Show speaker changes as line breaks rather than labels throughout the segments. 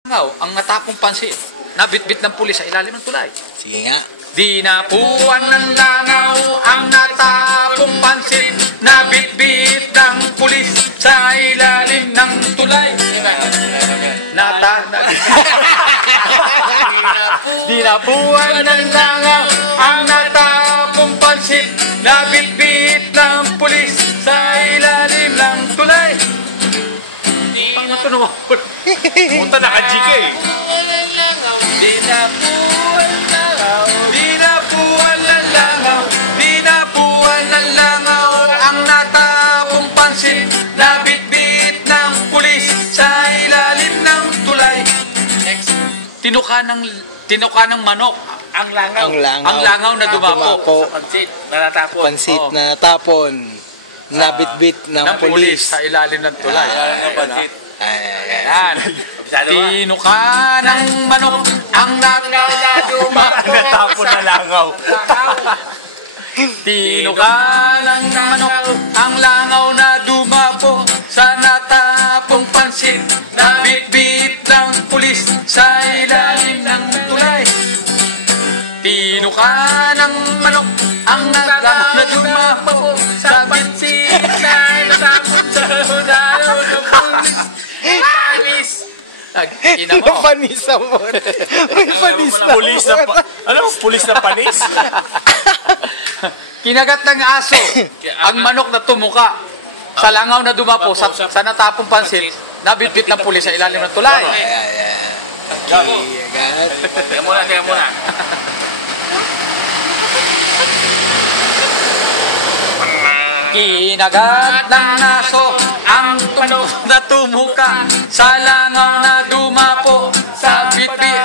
Ang natapong pansit, nabitbit ng pulis sa ilalim ng tulay.
Sige nga.
Dinapuan ng langaw ang natapong pansit, nabitbit ng pulis sa ilalim ng tulay. Dinapuan ng langaw ang natapong pansit, nabitbit ng pulis sa ilalim ng tulay. Ito naman.
Punta naka-GK eh.
Dinapuan ng langaw ang natapong pansit, nabitbit ng pulis sa ilalim ng tulay. Next. Tinuka ng manok ang langaw na dumapo
sa
pansit na natapon.
Pansit na natapon. Nabitbit ng pulis
sa ilalim ng tulay.
Pansit.
Ayan. Tinuka ng manok ang langaw na dumapo
Natapon na langaw.
Tinuka ng manok ang langaw na dumapo sa natapong pansit, nabitbit ng pulis sa ilalim ng tulay. Tinuka ng manok ang langaw na dumapo sa pansit na natapon sa ilalim ng pulis. Ina mo.
Panis na mo. May panis na
Pulis na ano? Pulis na panis?
Kinagat ng aso ang manok na tumuka sa langaw na dumapo sa natapong pansit, nabitbit ng pulis sa ilalim ng tulay.
Teka muna.
Kinagat ng aso ang manok na tumuka sa langaw na dumapo sa bitbit.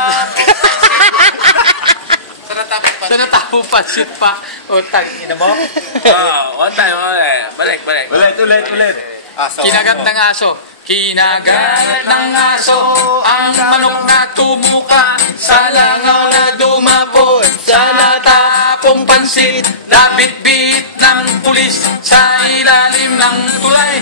Sa natapong pansit pa. Utang, ina mo.
One time. Balik. Ulit.
Kinagat ng aso. Kinagat ng aso ang manok na tumuka sa langaw na dumapo sa natapong pansit, nabitbit ng pulis sa ilalim ng tulay.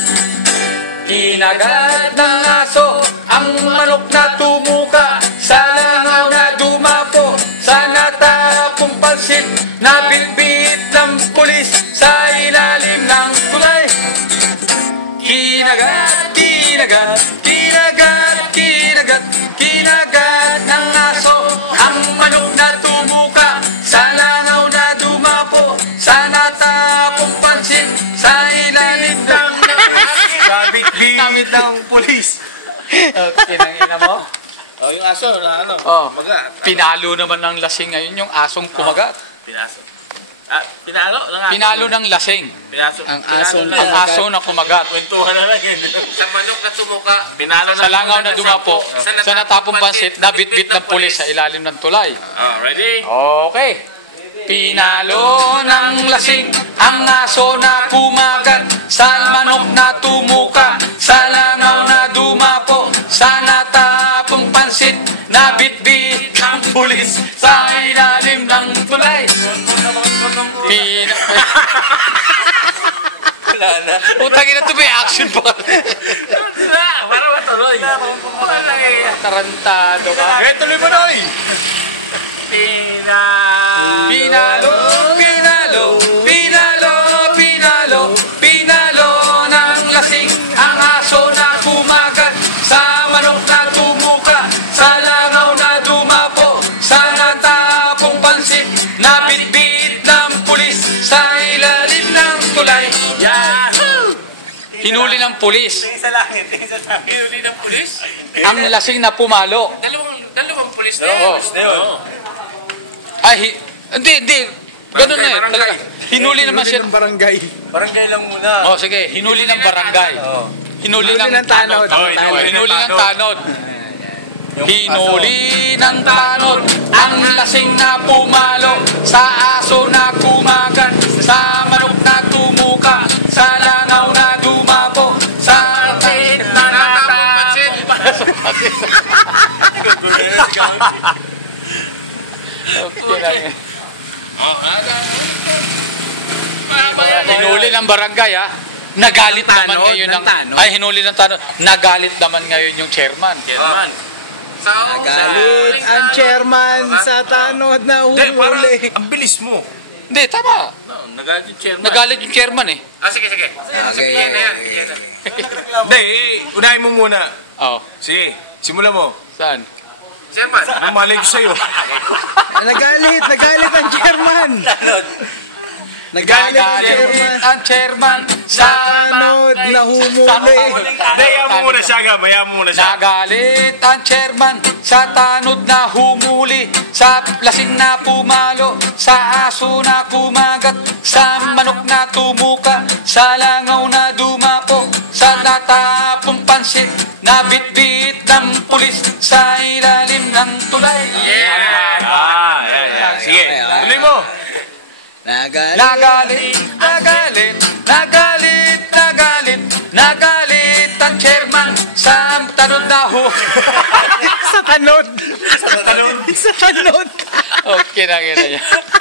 Kinagat ng aso ang manok na tumuka sa langaw na dumapo sa natapong pansit, nabitbit ng pulis sa ilalim ng tulay. Kinagat ng aso ang manok na tumuka sa langaw na dumapo sa natapong pansit sa ilalim ng
Nabitbit ng pulis.
Kinangina mo?
Yung aso na ano? Kumagat.
Pinalo naman ng lasing ngayon yung asong kumagat. Pinalo ng lasing.
Ang aso
na kumagat.
Kwentuhan na lang.
Sa manok na tumuka,
Pinalo
Sa langaw na dumapo sa natapong pansit, nabitbit ng pulis sa ilalim ng tulay.
Ready?
Okay. Pinalo ng lasing ang aso na kumagat sa manok na tumuka sa langaw na dumapo sa natapong pansit, nabitbit ng pulis sa ilalim ng tulay. Utangin na ito, may action pa.
Para matuloy.
Tarantado ka.
Tuloy mo na oy.
Pinalo ng lasing ang aso na kumagat sa manok na tumuka sa langaw na dumapo sa natapong pansit, nabitbit ng pulis sa ilalim ng tulay. Yahoo! Hinuli ng pulis.
Tingin sa langit. Hinuli ng pulis?
Ang lasing na pumalo.
dalawang pulis na
Oo. Ay, hindi. Ganun na eh. Talaga. Hinuli naman siya.
barangay.
Barangay lang muna.
Oh, sige. Hinuli ng barangay. Hinuli ng
tanod.
Hinuli ng tanod. Hinuli ng tanod ang lasing na pumalo sa aso na kumagat sa manok na tumuka sa langaw na dumapo sa atin na natapon. Okay. Hinuli ng barangay ha. Nagalit naman ngayon ng hinuli ng tanod. Nagalit naman ngayon yung chairman.
Sao?
Nagalit ang chairman sa tanod na
Hindi, parang
uhuli.
ang bilis mo.
Hindi, tama.
Nagalit yung chairman.
Nagalit yung chairman eh.
Sige.
Okay,
Yan na yan.
Hindi, unahin mo muna.
Oh,
Sige, simula mo.
saan?
Chairman.
Mamalay ko sa'yo.
Nagalit ang chairman. Nagalit ang chairman.
ang chairman sa
Tanod na humuli.
Hindi, hayaan mo muna siya.
Nagalit ang chairman sa tanod na humuli, sa lasing na pumalo, sa aso na kumagat, sa manok na tumuka, sa langaw na dumapo, sa natapong pansit na bitbit ng pulis sa ilalim ng tulay.
Yan. Sige, tuloy mo.
Nagalit ang chairman sa tanod na
Sa tanod. Sa tanod.
Okay na niya.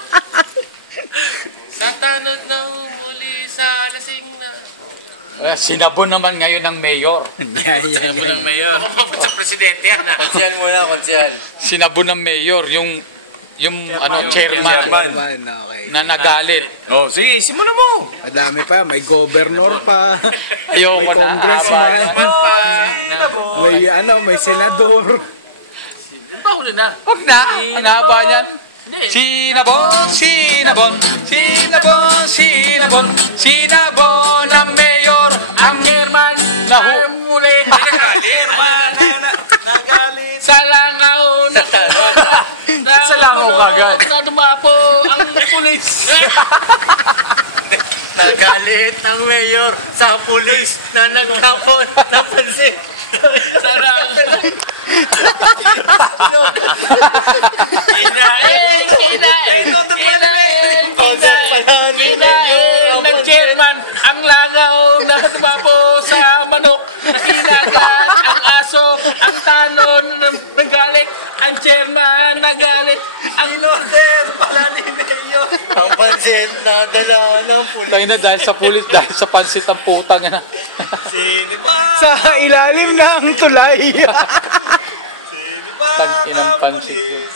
Sa tanod na huli sa lasing na.
Sinabon naman ngayon ng mayor.
Sinabon ng mayor. Sa presidente yan. Konsyal muna, konsyal.
Sinabon ng mayor yung chairman
Okay.
na nagalit.
Oh, sige, simula mo.
Madami pa, may governor pa.
Ayoko
May
na.
congressman.
Haba.
May senador.
Huwag na. Ang haba niyan. Sinabon ng mayor ang chairman na humuli. Sa langaw na
Sa langaw kagad.
Na dumapo ang pulis.
Nagalit ang mayor sa pulis na nagtapon ng pansit.
Kinain ng chairman ang langaw na tumapo sa manok, nakinagat ang aso, ang tanon, nagalit ang chairman, nagalit ang order pala ni mayor.
Ang pansit na dala ng pulis.
Tayo na dahil sa pulis, dahil sa pansit ang putang na.
Sa ilalim ng tulay.
Tang-inang pansit yun.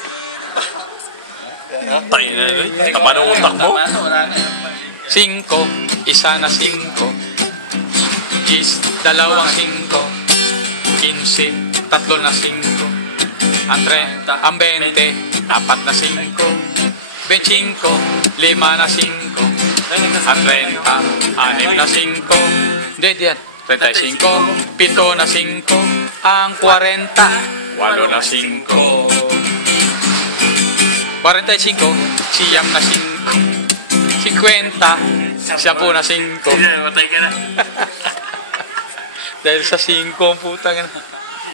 Tayo na, tama ng utak mo.
5, isa na 5. Is, 2 5. 15, 3 na 5. Ang 30, ang 20, 4 na 5. 25, 5 na 5. Ang 30, 6 na 5. Hindi, yan. 35, 7 na 5. Ang 40, 8 na 5. 45, siyam na 5. 50, 10 na 5.
Matay ka na.
Dahil sa 5 ang putang na.